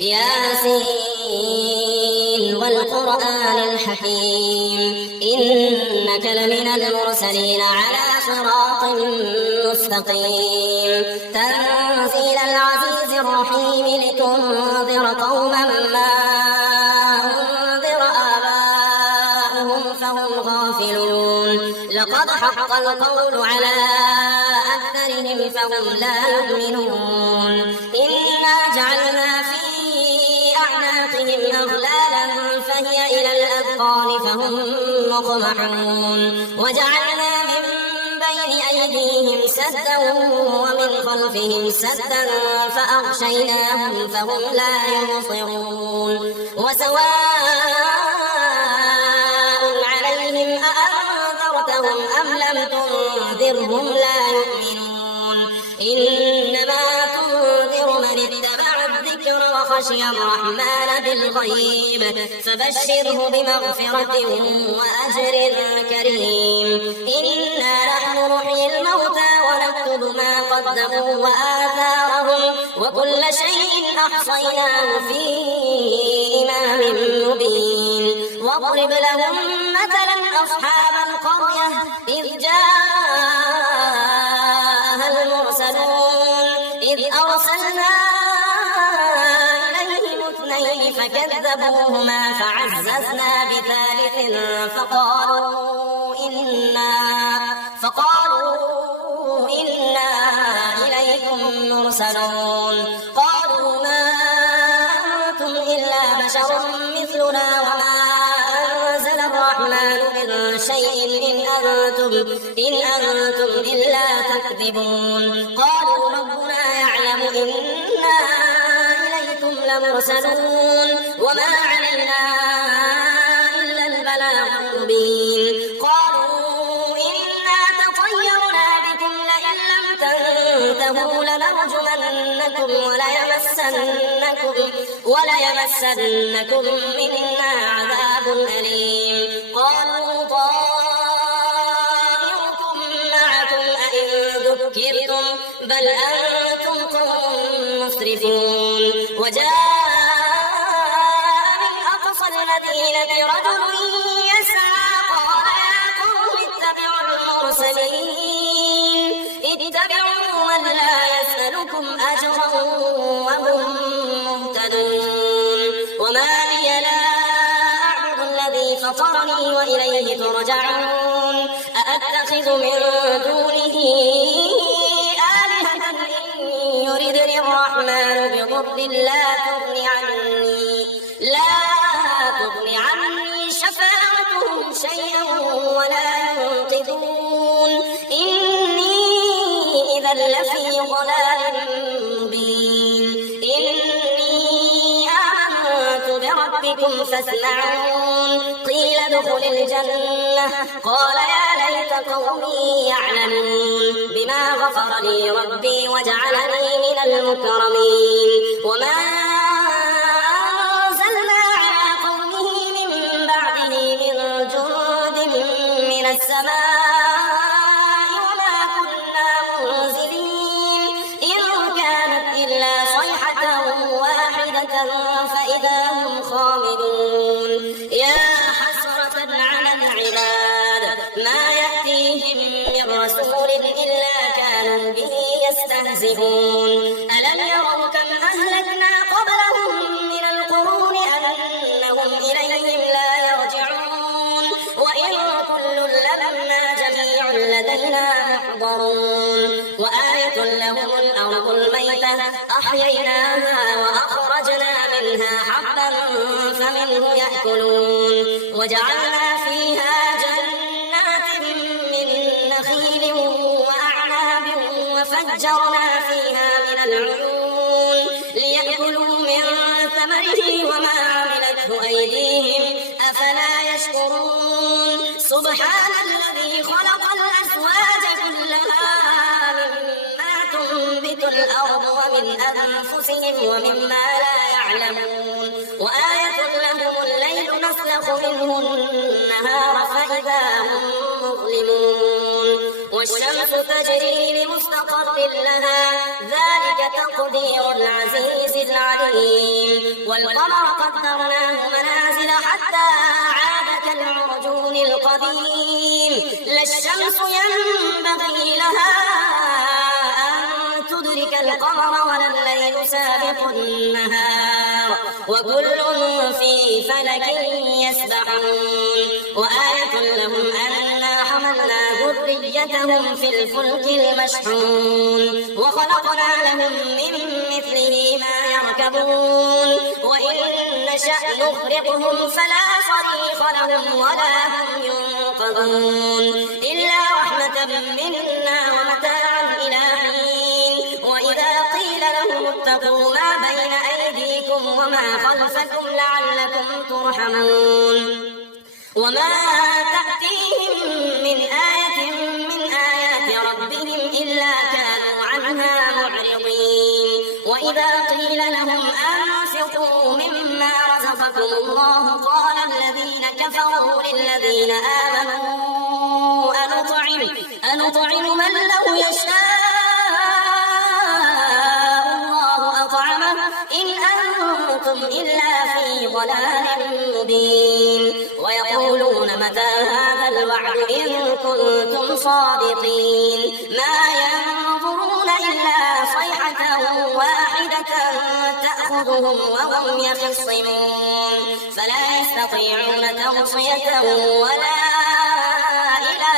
ياسين والقرآن الحكيم إنك لمن المرسلين على صراط مستقيم تنزيل العزيز الرحيم لتنذر قوما ما أنذر آباؤهم فهم غافلون لقد حق القول على أكثرهم فهم لا يؤمنون إنا جعلنا في أعناقهم أغلالا فهي إلى الأذقان فهم مقمحون وجعلنا من بين أيديهم سدا ومن خلفهم سدا فأغشيناهم فهم لا يبصرون وسواء عليهم أأنذرتهم أم لم تنذرهم لا يؤمنون إنما تنذر من اتبع الذكر وخشي الرحمن بالغيب فبشره بمغفرة وأجر كريم إنا نحن نحيي الموتى ونكتب ما قدموا وآثارهم وكل شيء أحصيناه في إمام مبين واضرب لهم مثلا أصحاب القرية إذ جاءها المرسلون إذ أرسلنا إليهم اثنين فكذبوهما فعززنا بثالث فقالوا إنا إليكم مرسلون قالوا ما أنتم إلا بشر مثلنا وما أنزل الرحمن من شيء إن أنتم إلا تكذبون قالوا ربنا يعلم إنا إليكم لمرسلون وما علينا إلا البلاغ المبين قالوا إنا تطيرنا بكم لئن لم تنتهوا لنرجمنكم وليمسنكم منا عذاب أليم قالوا طائركم معكم أئن ذكرتم بل أنتم قوم مسرفون وجاء من أقصى المدينة رجل يسعى قال يا قوم اتبعوا المرسلين اتبعوا من لا يسألكم أجرا وهم مهتدون وما لي لا أعبد الذي فطرني وإليه ترجعون أأتخذ من دونه آلهة إن يردني الرحمن بضر لا تغني عني شفاعتهم شيئا ولا ينقذون إني إذا لفي ضلال مبين إني آمنت بربكم فاسمعون قيل ادخل الجنة قال يا ليت قومي يعلمون بما غفر لي ربي وجعلني من المكرمين وما أنزلنا على قومه من بعده من جند من السماء وما كنا منزلين إن كانت إلا صيحة واحدة فإذا هم خامدون يا حسرة على العباد ما يأتيهم من رسول إلا كانوا به يستهزئون ألم يروا كم أهلكنا قبلهم من القرون أنهم إليهم لا يرجعون وإن كل لما جميع لدينا محضرون وآية لهم الأرض الميتة أحييناها وأخرجنا منها حبا فمنه يأكلون وجعلنا فيها جنات من نخيل وأعناب وفجرنا فيها من العيون ليأكلوا من ثمره وما عملته أيديهم أفلا يشكرون سبحان الذي خلق الأزواج كلها مما تنبت الأرض ومن أنفسهم ومما لا يعلمون وآية لهم الليل نسلخ منه النهار فإذا هم مظلمون والشمس تجري لمستقر لها ذلك تقدير العزيز العليم والقمر قدرناه منازل حتى عاد كالعرجون القديم لا الشمس ينبغي لها أن تدرك القمر ولا الليل سابق النهار وكل في فلك يسبحون وآية لهم أنا حملنا ذريتهم في الفلك المشحون وخلقنا لهم من مثله ما يركبون وإن نشأ نغرقهم فلا صريخ لهم ولا هم ينقذون إلا رحمة منا ومتاعا إلى حين وإذا قيل لهم اتقوا ما بين أيديكم وما خلفكم لعلكم ترحمون وما تأتيهم من آية من آيات ربهم إلا كانوا عنها معرضين وإذا قيل لهم أنفقوا مما رزقكم الله قال الذين كفروا للذين آمنوا أنطعم من لو يشاء الله أطعمه إن أنتم إلا في ضلال مبين ويقولون متى هذا الوعد إن كنتم صادقين ما ينظرون إلا صيحة واحدة تأخذهم وهم يخصمون فلا يستطيعون توصية ولا إلى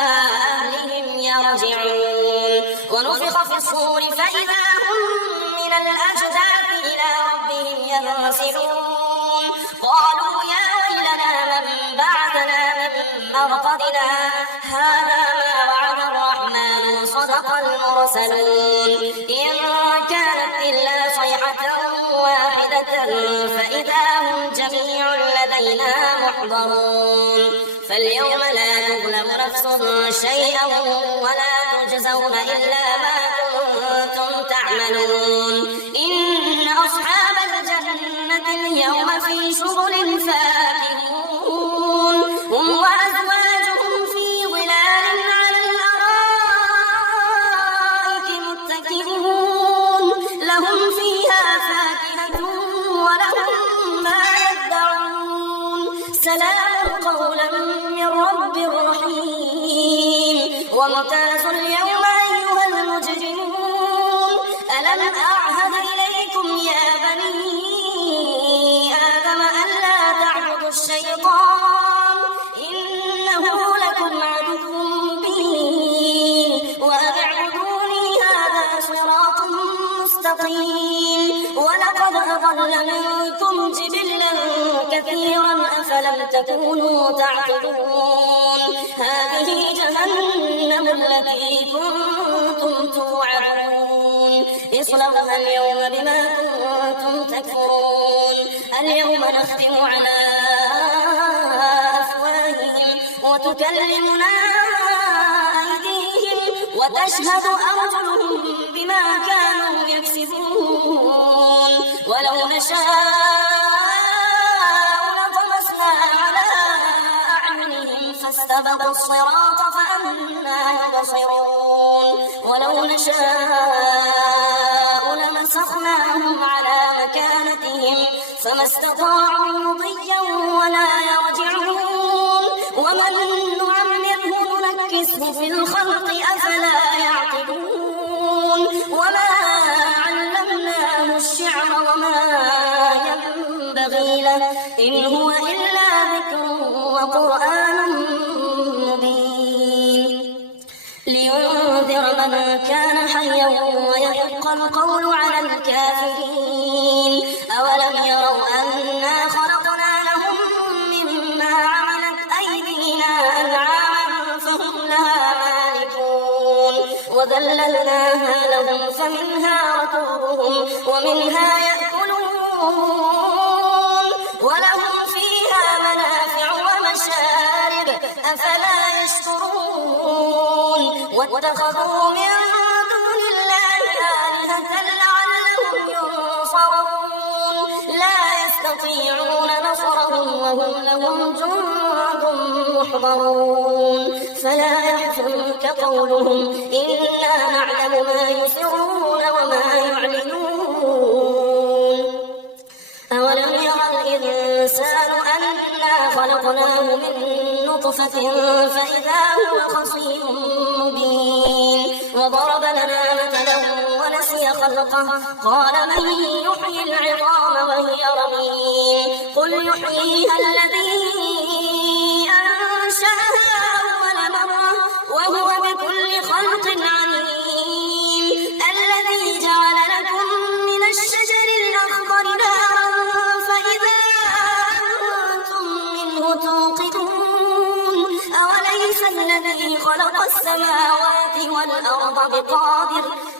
أهلهم يرجعون ونفخ في الصور فإذا هم من الأجداث إلى ربهم ينسلون قالوا يا ويلنا من بعثنا من مرقدنا هذا ما وعد الرحمن وصدق المرسلون إن كانت إلا صيحة واحدة فإذا هم جميع لدينا محضرون فاليوم لا تظلم نفس شيئا ولا تجزون إلا ما كنتم تعملون إن أصحاب الجنة اليوم في شغل فاكهون هم وأزواجهم في ظلال على الأرائك متكئون لهم فيها فاكهة ولهم ما يدعون سلام قولا من رب رحيم وامتازوا اليوم أيها المجرمون ألم أعهد إليكم يا بني آدم ألا تعبدوا الشيطان إنه لكم عدو مبين وأن اعبدوني هذا صراط مستقيم ولقد أضل منكم جبلا كثيرا أفلم تكونوا تعقلون هذه جهنم التي كنتم توعدون اصلوها اليوم بما كنتم تكفرون اليوم نختم على أفواههم وتكلمنا أيديهم وتشهد أرجلهم بما كانوا يكسبون ولو نشاء لطمسنا على أعينهم فاستبقوا الصراط فأنى يبصرون ولو نشاء لمسخناهم على مكانتهم فما استطاعوا مضيا ولا يرجعون ومن نعمره ننكسه في الخلق أفلا يعقلون وما علمناه الشعر وما ينبغي له إن هو إلا ذكر وقرآن مبين لينذر من كان حيا ويحق القول على الكافرين أولم يروا أنا خلقنا لهم مما عملت أيدينا أنعاما فهم لها مالكون وذللناها لهم فمنها ركوبهم ومنها يأكلون ولهم فيها منافع ومشارب أفلا يشكرون واتخذوا من دون الله آلهة لعلهم ينصرون لا يستطيعون نصرهم وهم لهم جند محضرون فلا يحزنك قولهم إنا نعلم ما يسرون وما يعلنون خلقناه من نطفة فإذا هو خصيم مبين وضرب لنا مثلا ونسي خلقه قال من يحيي العظام وهي رميم قل يحييها الذي أنشأها أول مرة وهو بكل خلق عليم الذي جعل لكم من الشجر الأخضر نارا فإذا أنتم منه توقدون أوليس الذي خلق السماوات والأرض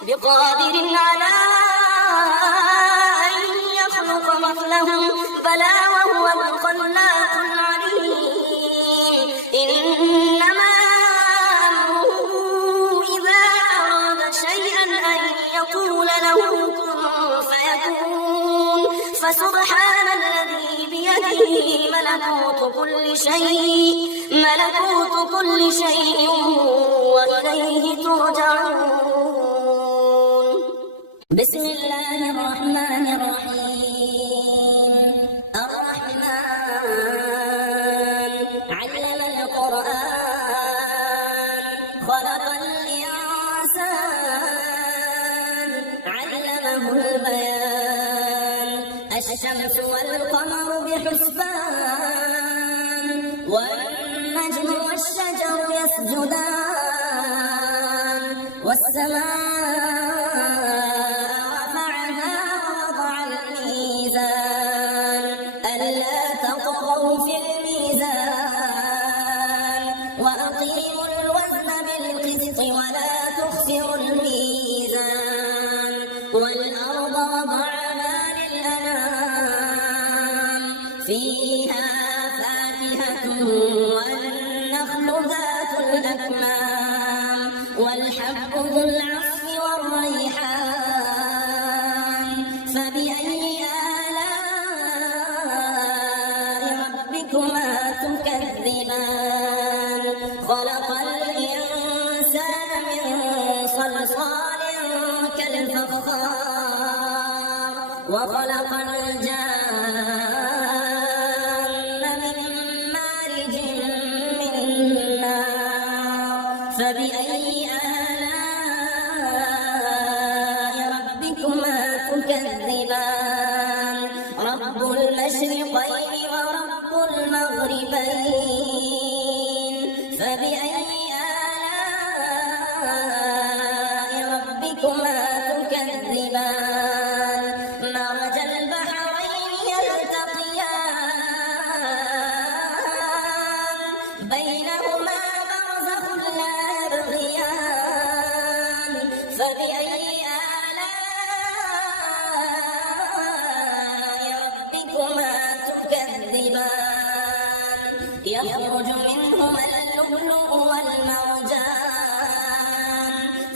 بقادر على أن يخلق مثلهم بلى وهو الخلاق العليم إنما أمره إذا أراد شيئا أن يقول له كن فيكون فسبحان الذي بيده ملكوت كل شيء وإليه ترجعون. بسم الله الرحمن الرحيم. الرحمن علم القرآن خلق الإنسان علمه البيان الشمس والقمر بحسبان والنجم والشجر يسجدان والسماء رفعها ووضع الميزان ألا تطغوا في الميزان وأقيموا الوزن بالقسط ولا تخسروا الميزان والأرض وضعها للأنام فيها فاكهة والنخل ذات الأكمام والحب ذو العصف والريحان فبأي آلاء ربكما تكذبان خلق الإنسان من صلصال كالفخار وخلق الجان من مارج من نار فبأي آلاء ربكما تكذبان رب المشرقين ورب المغربين فبأي آلاء ربكما تكذبان مرج البحرين يلتقيان بينهما برزخ لا يبغيان فبأي آلاء ربكما تكذبان يخرج منهما اللؤلؤ والمرجان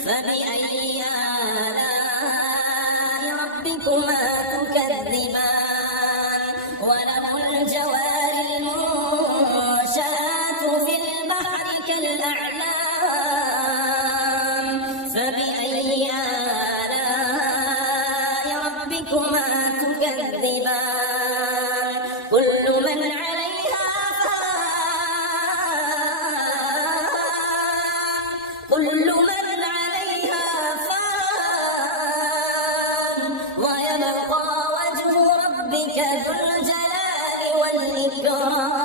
فبأي آلاء ربكما تكذبان وله الجوار المنشآت في البحر كالأعلام فبأي آلاء ربكما تكذبان كل من عليها فان ويبقى وجه ربك ذو الجلال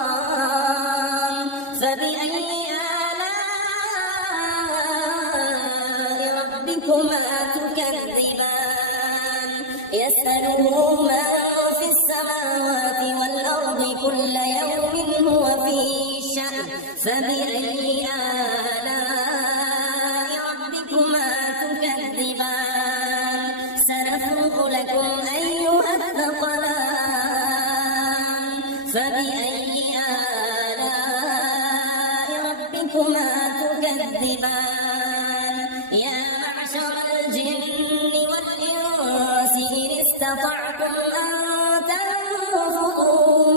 والإكرام فبأي آلاء ربكما تكذبان يسأله من في السماوات والأرض كل يوم هو في شأن فبأي آلاء ربكما تكذبان سنفرغ لكم أيها الثقلان فبأي آلاء ربكما تكذبان يا معشر الجن والإنس إن استطعتم أن تنفذوا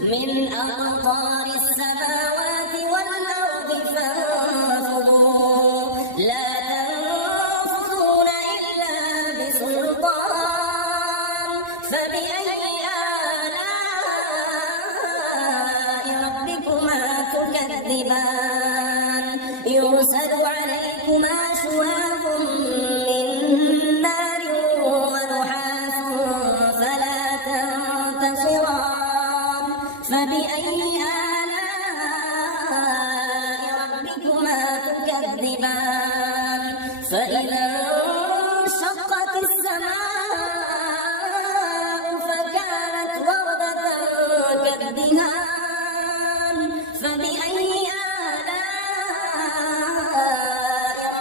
من أقطار السماوات والأرض فانفذوا لا تنفذون إلا بسلطان فبأي يرسل عليكما شواظ من نار ونحاس فلا تنتصران فبأي آلاء ربكما تكذبان فإذا انشقت السماء فكانت وردة كالدهان فبأي آلاء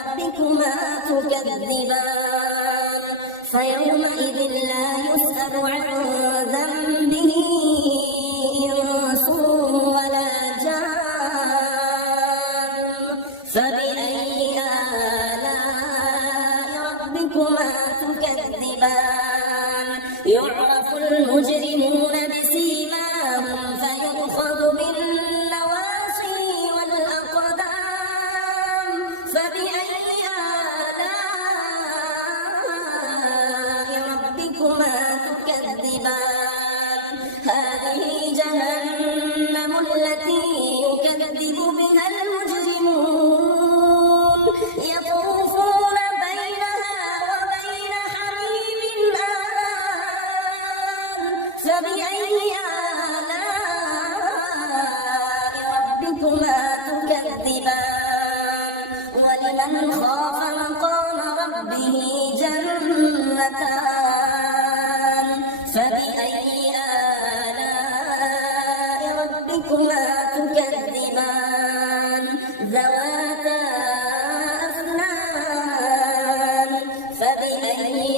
ربكما تكذبان فيومئذ لا يسأل عن ذنبه إنس ولا جان فبأي آلاء ربكما تكذبان يعرف المجرمون بسيماهم فيؤخذ بالنواصي والأقدام فبأي آلاء ربكما تكذبان هذه جهنم التي يكذب بها المجرمون يطوفون بينها وبين حميم آن فبأي آلاء ربكما تكذبان ولمن خاف مقام ربه جنتان فبأي آلاء ربكما تكذبان ذواتا أفنان فبأي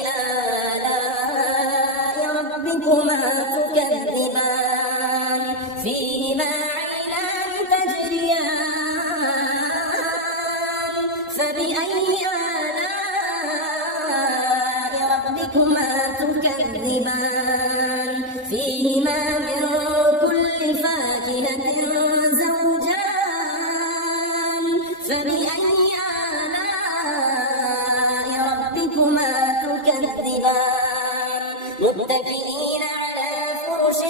آلاء ربكما تكذبان فيهما عينان تجريان فبأي آلاء ربكما تكذبان فيهما من كل فاكهة زوجان فبأي آلاء ربكما تكذبان متكئين على فرش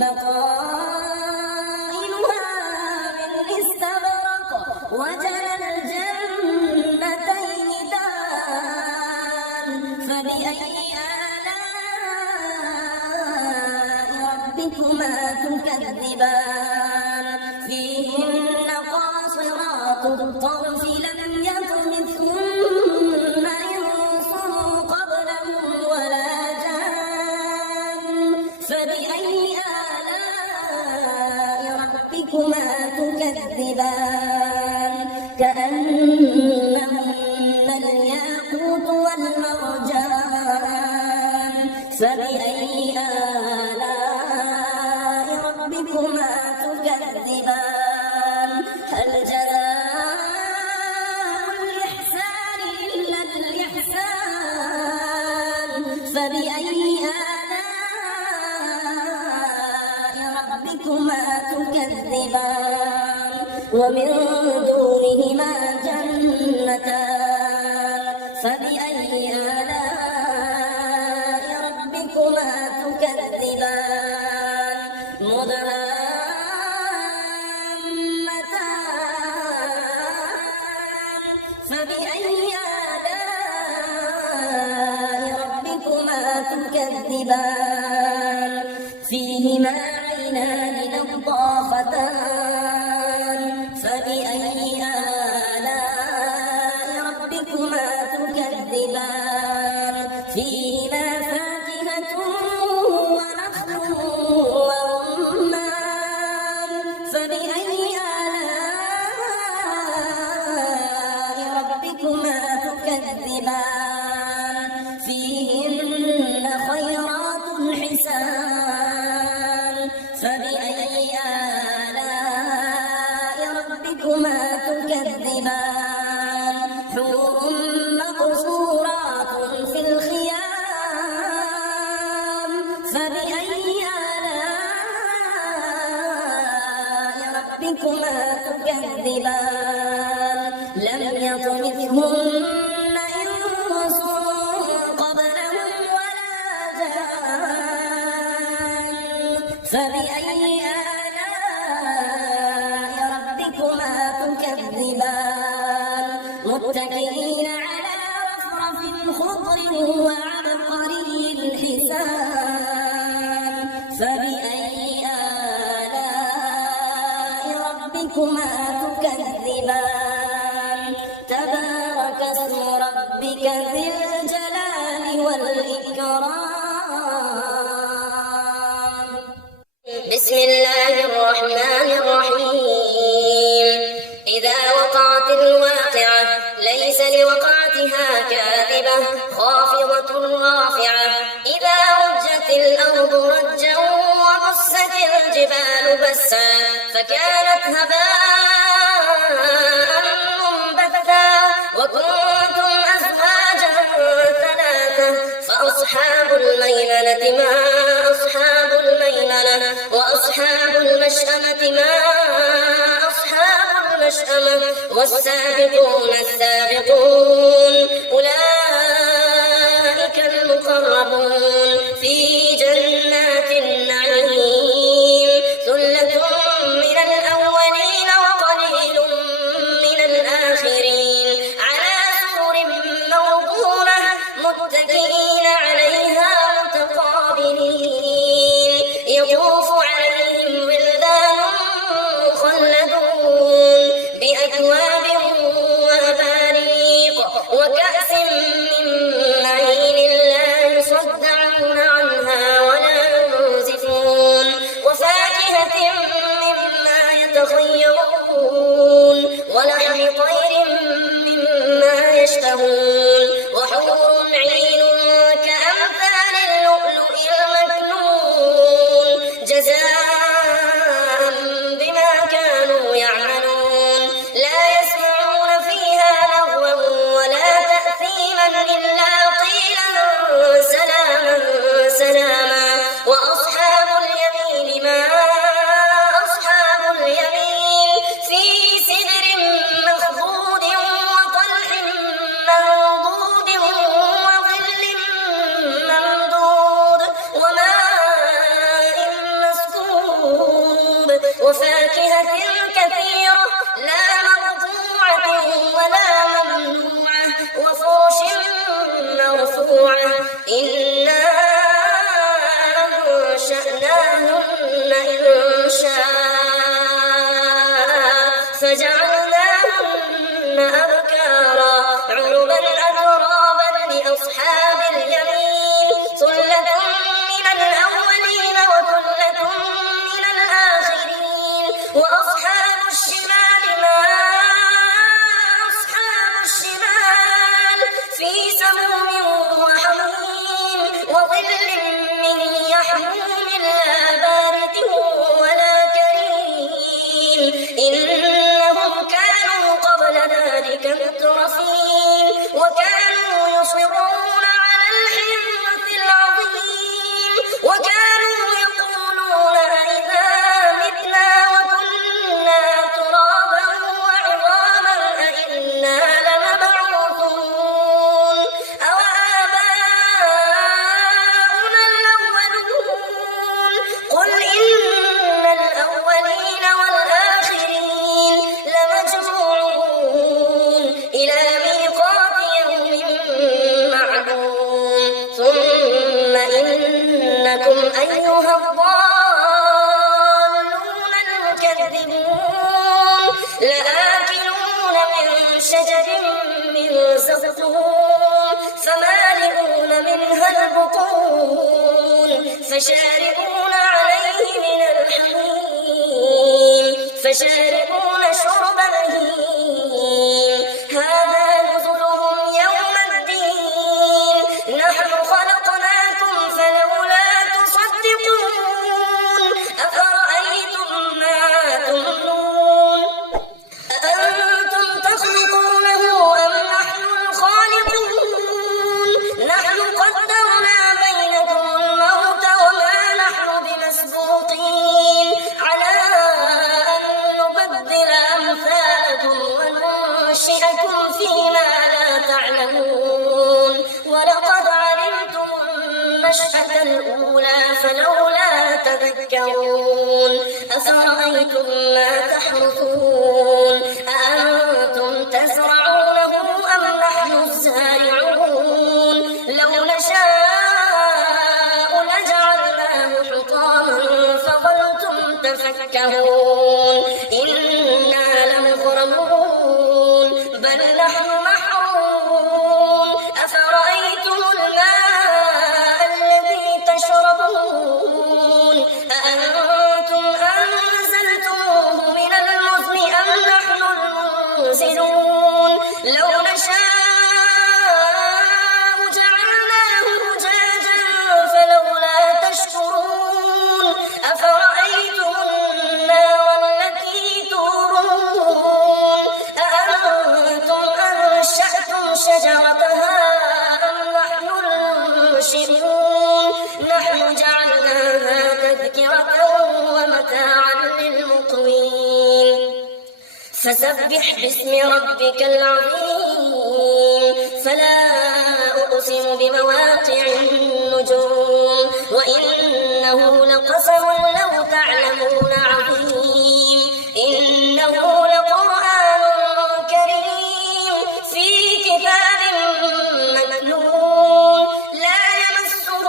بطائنها من استبرق وجنى الجنتين دان فبأي آلاء ربكما تكذبان فيهن قاصرات الطرف لم يطمثهن إنس قبلهم ولا جان فبأي آلاء ربكما تكذبان كأنهن الياقوت والمرجان فبأي آلاء ربكما تكذبان هل جزاء الإحسان إلا الإحسان فبأي آلاء ربكما تكذبان ومن دونهما جنتان فبأي آلاء ربكما تكذبان مدهامتان فبأي آلاء ربكما تكذبان فيهما عينان نضاختان فبأي آلاء ربكما تكذبان فيهما فاكهة ونخل ورمان فبأي آلاء ربكما تكذبان فيهن خيرات حسان فبأي آلاء ربكما تكذبان حور مقصورات في الخيام فبأي آلاء ربكما تكذبان لم يطمثهن إنس قبلهم ولا جان فبأي آلاء ربكما تكذبان متكئين على رفرف خضر وعبقري حسان فبأي آلاء ربكما تكذبان تبارك اسم ربك ذي الجلال والإكرام. بسم الله الرحمن الرحيم. إذا وقعت الواقعة ليس لوقعتها كاذبة خافضة رافعة إذا رجت الأرض رجا وبست الجبال بسا فكانت هباء منبثا وكنتم أزواجا ثلاثة فأصحاب الميمنة ما أصحاب الميمنة وأصحاب المشأمة ما أصحاب المشأمة والسابقون السابقون أولئك المقربون في جنات النعيم ثلة من الأولين وقليل من الآخرين على سرر موضونة متكئين عليها متقابلين يطوف عليهم ولدان مخلدون بأكواب وأباريق وكأس من معين لا يصدعون عنها ولا ينزفون وفاكهة مما يتخيرون ولحم طير مما يشتهون وحور عين كأمثال اللؤلؤ المكنون جزاء بما كانوا يعملون لا يسمعون فيها لغوا ولا تأثيما إلا قيلا سلاما سلاما وأصحاب اليمين ما أصحاب اليمين في سدر مخضود وطلح منضود وظل ممدود وماء مسكوب وفاكهة كثيرة لا مقطوعة ولا ممنوعة وفرش مرفوعة إنا أنشأناهن إنشاء فجعلناهن أبكارا عربا أترابا لأصحاب اليمين ثلة من الأولين وثلة من الآخرين وأصحاب الشمال ما أصحاب الشمال في سموم وحميم وظل من يحموم لا بارد ولا كريم إنهم كانوا قبل ذلك مترفين وكانوا يصرون على الحنث العظيم وكانوا يقولون أئذا متنا وكنا ترابا وعظاما أئنا لمبعوثون أو آباؤنا الأولون قل إن الأولين والآخرين لمجموعون إلى ميقات يوم معلوم ثم إنكم أيها الضالون المكذبون لآكلون من شجر من زقوم فمالئون منها البطون فشاربون عليه من الحميم فشاربون شرب الهيم هذا نزلهم يوم الدين نحن خلقناكم فلولا تصدقون أفرأيتم ما تمنون أأنتم تخلقونه أم نحن الخالقون نحن قدرنا بينكم الموت وما نحن بمسبوقين على أن نبدل أمثالكم وننشئكم فيما لا تعلمون ولقد علمتم النشأة الأولى فلولا تذكرون أفرأيتم ما تحرثون أأنتم تزرعونه يتفكهون إنا لمغرمون بل نحن محرومون أفرأيتم الماء الذي تشربون أأنتم أنزلتموه من المزن أم نحن المنزلون لو نشاء جعلناه أجاجا فلولا تشكرون أفرأيتم النار التي تورون أأنتم أنشأتم شجرتها أم نحن المنشئون نحن جعلناها تذكرة ومتاعا للمقوين فسبح باسم ربك العظيم فلا أقسم بمواقع النجوم وإنه لقسم لو تعلمون عظيم إنه لقرآن كريم في كتاب مكنون لا يمسه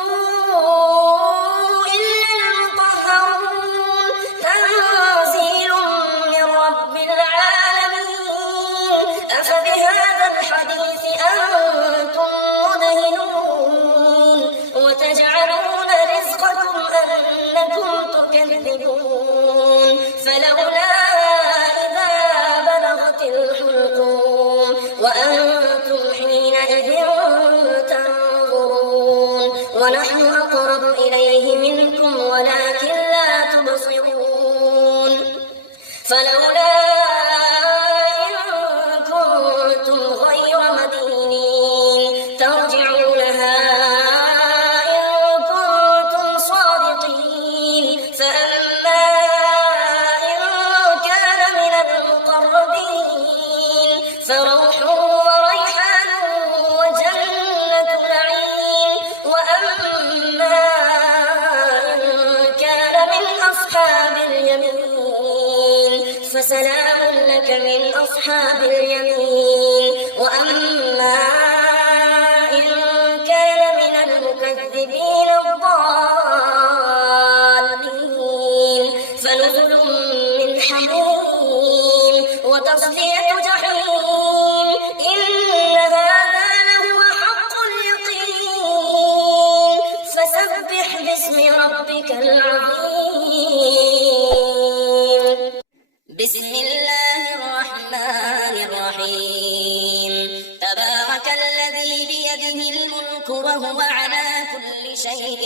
إلا المطهرون تنزيل من رب العالمين أفبهذا الحديث أنتم مدهنون وتجعلون رزقكم أنكم تكذبون فلولا إذا بلغت الحلقوم وأنتم حينئذ تنظرون ونحن أقرب إليه منكم ولكن لا تبصرون فلولا إن كنتم غير مدينين ترجعونها إن كنتم صادقين فأما إن كان من المقربين فروح وريحان وجنة نعيم وأما إن كان من أصحاب اليمين فسلام لك من أصحاب اليمين وأما إن كان من المكذبين الضالين فنزل من حميم وتصلية جحيم إن هذا لهو حق اليقين فسبح باسم ربك العظيم بسم الله الرحمن الرحيم تبارك الذي بيده الملك وهو على كل شيء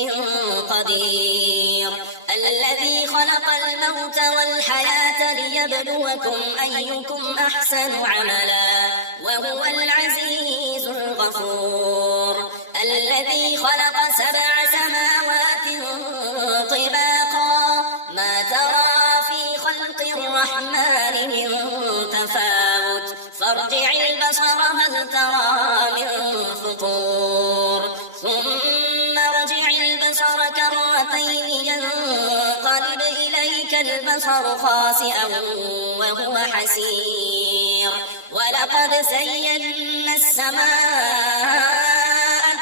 قدير الذي خلق الموت والحياة ليبلوكم أيكم أحسن عملا وهو العزيز الغفور الذي خلق 7 سماوات طباقا ما ترى في خلق الرحمن من تفاوت فارجع البصر هل ترى من فطور ثم ارجع البصر كرتين ينقلب إليك البصر خاسئا وهو حسير ولقد زينا السماء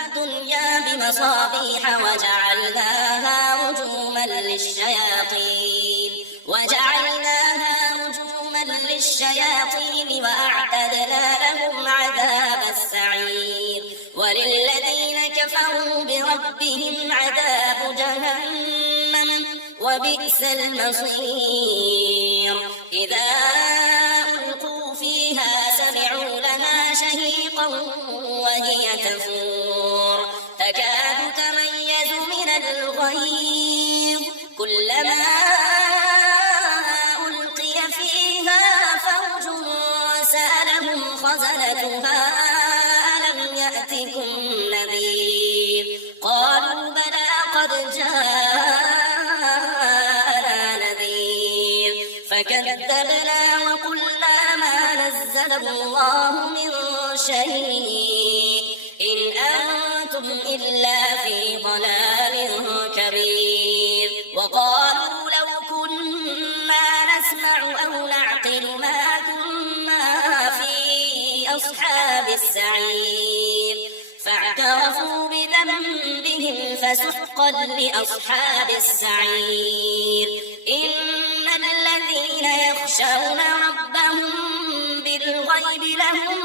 الدنيا بمصابيح وجعلناها رجوما للشياطين وأعتدنا لهم عذاب السعير وللذين كفروا بربهم عذاب جهنم وبئس المصير إذا ألقوا فيها سمعوا لها شهيقا وهي تفور تكاد تميز من الغيظ كلما ألقي فيها فوج سألهم خزنتها ألم يأتكم نذير قالوا بلى قد جاءنا نذير فكذبنا وقلنا ما نزل الله من شيء إن أنتم إلا في ضلال كبير وقالوا لو كنا نسمع أو نعقل ما كنا في أصحاب السعير فاعترفوا بذنبهم فسحقا لأصحاب السعير إن الذين يخشون ربهم بالغيب لهم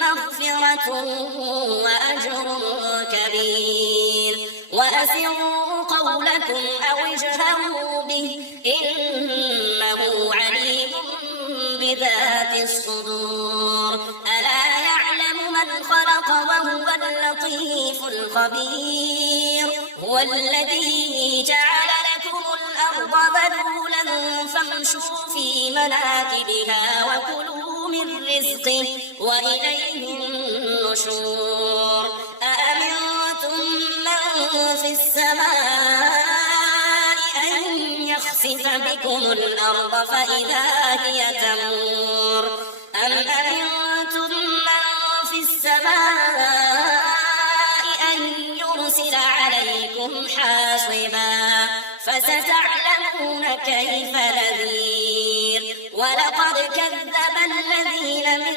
مغفرة وأجر كبير وأسروا قولكم أو اجهروا به إنه عليم بذات الصدور ألا يعلم من خلق وهو اللطيف الخبير هو الذي جعل لكم الأرض ذلولا فامشوا في مناكبها وكلوا من رزقه وإليه النشور أأمنتم من في السماء أن يخسف بكم الأرض فإذا هي تمور أم أمنتم من في السماء أن يرسل عليكم حاصبا فستعلمون كيف نذير ولقد كذب الذين من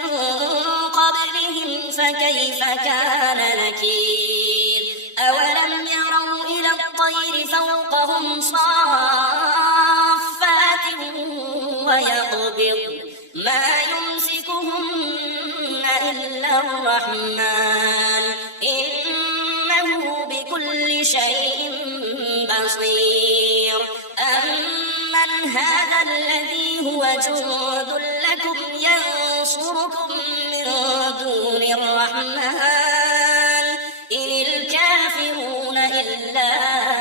قبلهم فكيف كان نكير أولم يروا إلى الطير فوقهم صافات ويقبض ما يمسكهن إلا الرحمن إنه بكل شيء بصير أمن هذا الذي هو جند لكم ينصركم من دون الرحمن إن الكافرون إلا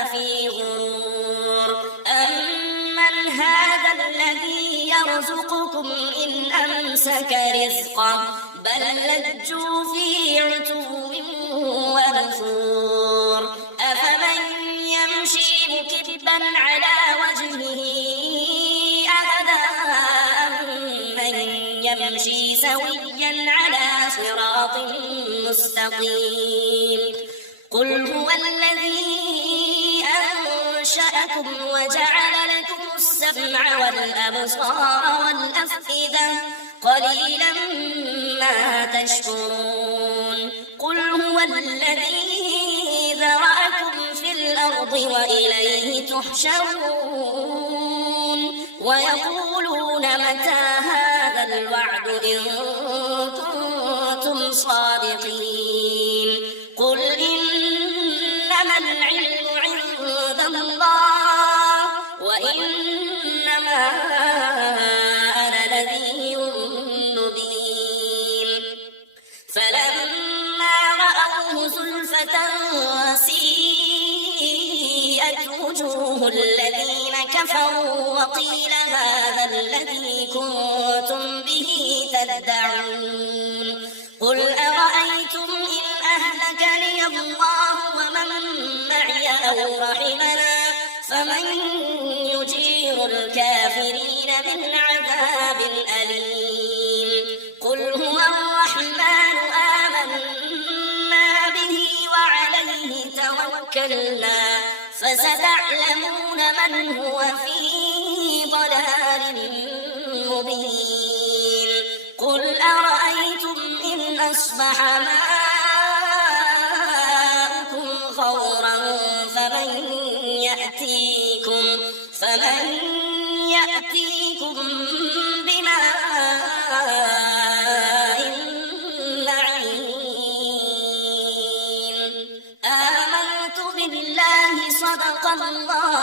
في غرور أمن هذا الذي يرزقكم إن أمسك رزقه بل لجوا في عتو ونفور أفمن يمشي مكبا على وجهه أهدى أمن يمشي سويا على صراط مستقيم قل هو الذي أنشأكم وجعل لكم السمع والأبصار والأفئدة قليلا ما تشكرون قل هو الذي ذرأكم في الأرض وإليه تحشرون ويقولون متى هذا الوعد إن كنتم صادقين قل إنما العلم عند الله وإنما أنا نذير مبين فلما رأوه زلفة سيئت وجوه الذين كفروا وقيل هذا الذي كنتم به تدعون قل أرأيتم إن أهلكني الله ومن معي أو رحمنا فمن يجير الكافرين من عذاب أليم قل هو الرحمن آمنا به وعليه توكلنا فستعلمون من هو في ضلال مبين قل أرأيتم إن أصبح ماؤكم غورا فمن يأتيكم بماء معين آمنت بالله صدق الله